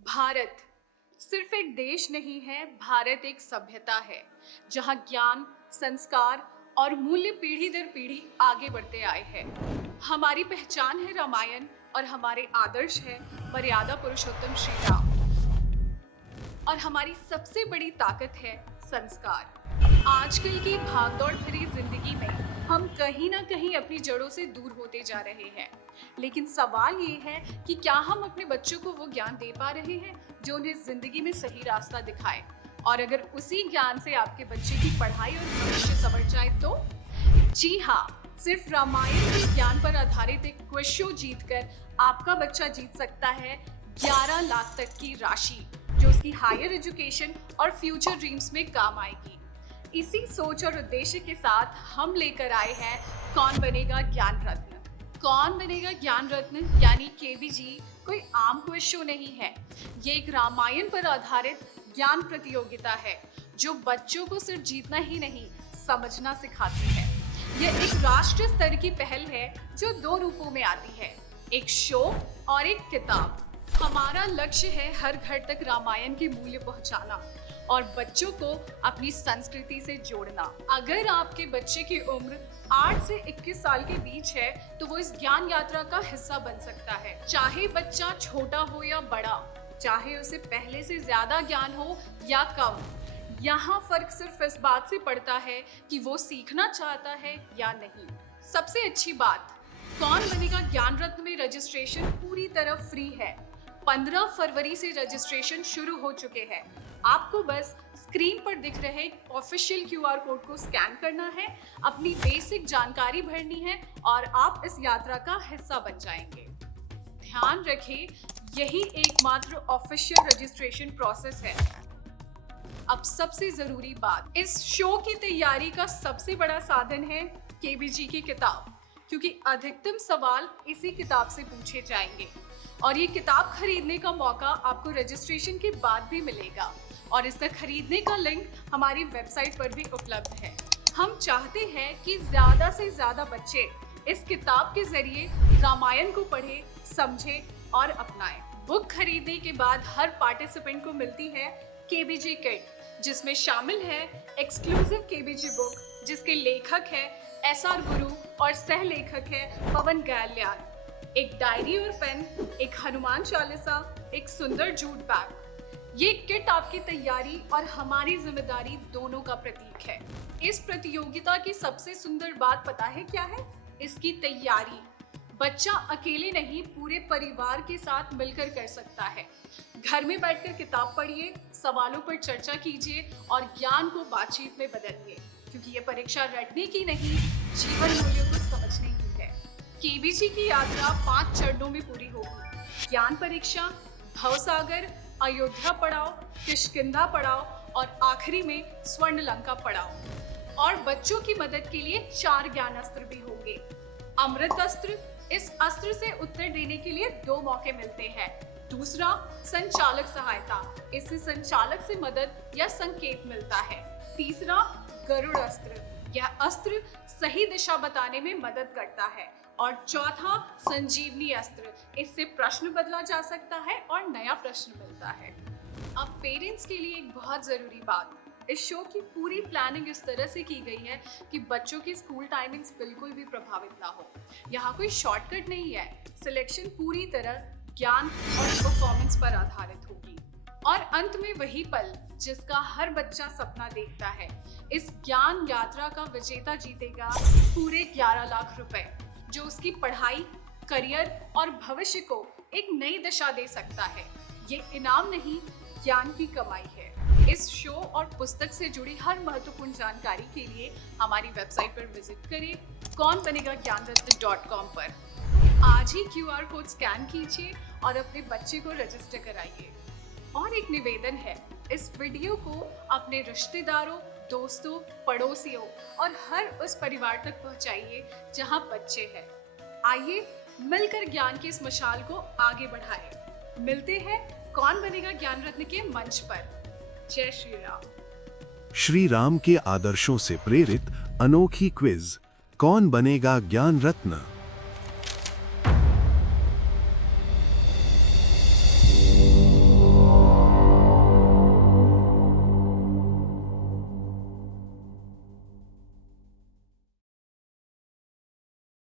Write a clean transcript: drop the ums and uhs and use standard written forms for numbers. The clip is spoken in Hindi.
भारत सिर्फ एक देश नहीं है, भारत एक सभ्यता है जहाँ ज्ञान, संस्कार और मूल्य पीढ़ी दर पीढ़ी आगे बढ़ते आए हैं। हमारी पहचान है रामायण और हमारे आदर्श है मर्यादा पुरुषोत्तम श्री राम। और हमारी सबसे बड़ी ताकत है संस्कार। आजकल की भागदौड़ भरी जिंदगी में हम कहीं ना कहीं अपनी जड़ों से दूर होते जा रहे हैं, लेकिन सवाल ये है कि क्या हम अपने बच्चों को वो ज्ञान दे पा रहे हैं जो उन्हें जिंदगी में सही रास्ता दिखाए। और अगर उसी ज्ञान से आपके बच्चे की पढ़ाई और भविष्य संवर जाए तो जी हाँ, सिर्फ रामायण के ज्ञान पर आधारित एक क्विज शो जीतकर आपका बच्चा जीत सकता है 11 लाख तक की राशि, जो उसकी हायर एजुकेशन और फ्यूचर ड्रीम्स में काम आएगी। इसी सोच और उद्देश्य के साथ हम लेकर आए हैं कौन बनेगा ज्ञान रत्न। कौन बनेगा ज्ञान रत्न यानी केबीजी कोई आम क्विज शो नहीं है। ये एक रामायण पर आधारित ज्ञान प्रतियोगिता है जो बच्चों को सिर्फ जीतना ही नहीं, समझना सिखाती है। यह एक राष्ट्रीय स्तर की पहल है जो 2 रूपों में आती है, एक शो और एक किताब। हमारा लक्ष्य है हर घर तक रामायण के मूल्य पहुंचाना और बच्चों को अपनी संस्कृति से जोड़ना। अगर आपके बच्चे की उम्र 8 से 21 साल के बीच है तो वो इस ज्ञान यात्रा का हिस्सा बन सकता है। चाहे बच्चा छोटा हो या बड़ा, चाहे उसे पहले से ज्यादा ज्ञान हो या कम, यहाँ फर्क सिर्फ इस बात से पड़ता है कि वो सीखना चाहता है या नहीं। सबसे अच्छी बात, कौन बनेगा ज्ञान रत्न में रजिस्ट्रेशन पूरी तरह फ्री है। 15 फरवरी से रजिस्ट्रेशन शुरू हो चुके हैं। आपको बस स्क्रीन पर दिख रहे ऑफिशियल QR कोड को स्कैन करना है, अपनी बेसिक जानकारी भरनी है और आप इस यात्रा का हिस्सा बन जाएंगे। ध्यान रखें, यही एकमात्र ऑफिशियल रजिस्ट्रेशन प्रोसेस है। अब सबसे जरूरी बात, इस शो की तैयारी का सबसे बड़ा साधन है केबीजी की किताब, क्योंकि अधिकतम सवाल इसी किताब से पूछे जाएंगे और ये किताब खरीदने का मौका आपको रजिस्ट्रेशन के बाद भी मिलेगा और इसका खरीदने का लिंक हमारी वेबसाइट पर भी उपलब्ध है। हम चाहते हैं कि ज्यादा से ज्यादा बच्चे इस किताब के जरिए रामायण को पढ़े, समझे और अपनाएं। बुक खरीदने के बाद हर पार्टिसिपेंट को मिलती है केबीजी किट, जिसमें शामिल है एक्सक्लूसिव केबीजी बुक, जिसके लेखक है SR गुरु और सह लेखक है पवन गैल्यान। एक डायरी और पेन, एक हनुमान चालीसा, एक सुंदर जूट बैग। ये किट आपकी तैयारी और हमारी जिम्मेदारी दोनों का प्रतीक है। इस प्रतियोगिता की सबसे सुंदर बात पता है क्या है? इसकी तैयारी बच्चा अकेले नहीं, पूरे परिवार के साथ मिलकर कर सकता है। घर में बैठकर किताब पढ़िए, सवालों पर चर्चा कीजिए और ज्ञान को बातचीत में बदलिए, क्योंकि ये परीक्षा रटने की नहीं, जीवन मूल्यों को समझने की है। केबीजी की यात्रा 5 चरणों में पूरी होगी। ज्ञान परीक्षा, भवसागर, अयोध्या पड़ाव, किष्किंधा पड़ाव और आखिरी में स्वर्ण लंका पड़ाव। और बच्चों की मदद के लिए 4 ज्ञान अस्त्र भी होंगे। अमृत अस्त्र, इस अस्त्र से उत्तर देने के लिए 2 मौके मिलते हैं। दूसरा, संचालक सहायता, इससे संचालक से मदद या संकेत मिलता है। तीसरा, गरुड़ अस्त्र, यह अस्त्र सही दिशा बताने में मदद करता है। और चौथा, संजीवनी अस्त्र, इससे प्रश्न बदला जा सकता है और नया प्रश्न मिलता है। अब पेरेंट्स के लिए एक बहुत जरूरी बात, इस शो की पूरी प्लानिंग इस तरह से की गई है कि बच्चों की स्कूल टाइमिंग्स बिल्कुल भी प्रभावित ना हो। यहाँ कोई शॉर्टकट नहीं है। सिलेक्शन पूरी तरह ज्ञान और परफॉर्मेंस पर आधारित होगी। और अंत में वही पल जिसका हर बच्चा सपना देखता है, इस ज्ञान यात्रा का विजेता जीतेगा पूरे 11 लाख रुपए, जो उसकी पढ़ाई, करियर और भविष्य को एक नई दिशा दे सकता है। ये इनाम नहीं, ज्ञान की कमाई है। इस शो और पुस्तक से जुड़ी हर महत्वपूर्ण जानकारी के लिए हमारी वेबसाइट पर विजिट करें kaunbanegaGyanratna.com पर। आज ही QR कोड स्कैन कीजिए और अपने बच्चे को रजिस्टर कराइए। और एक निवेदन है, इस वीडियो को अपने रिश्तेदारों, दोस्तों, पड़ोसियों और हर उस परिवार तक पहुंचाइए जहां बच्चे हैं। आइए मिलकर ज्ञान की इस मशाल को आगे बढ़ाएं। मिलते हैं कौन बनेगा ज्ञान रत्न के मंच पर। जय श्री राम। श्री राम के आदर्शों से प्रेरित अनोखी क्विज, कौन बनेगा ज्ञान रत्न।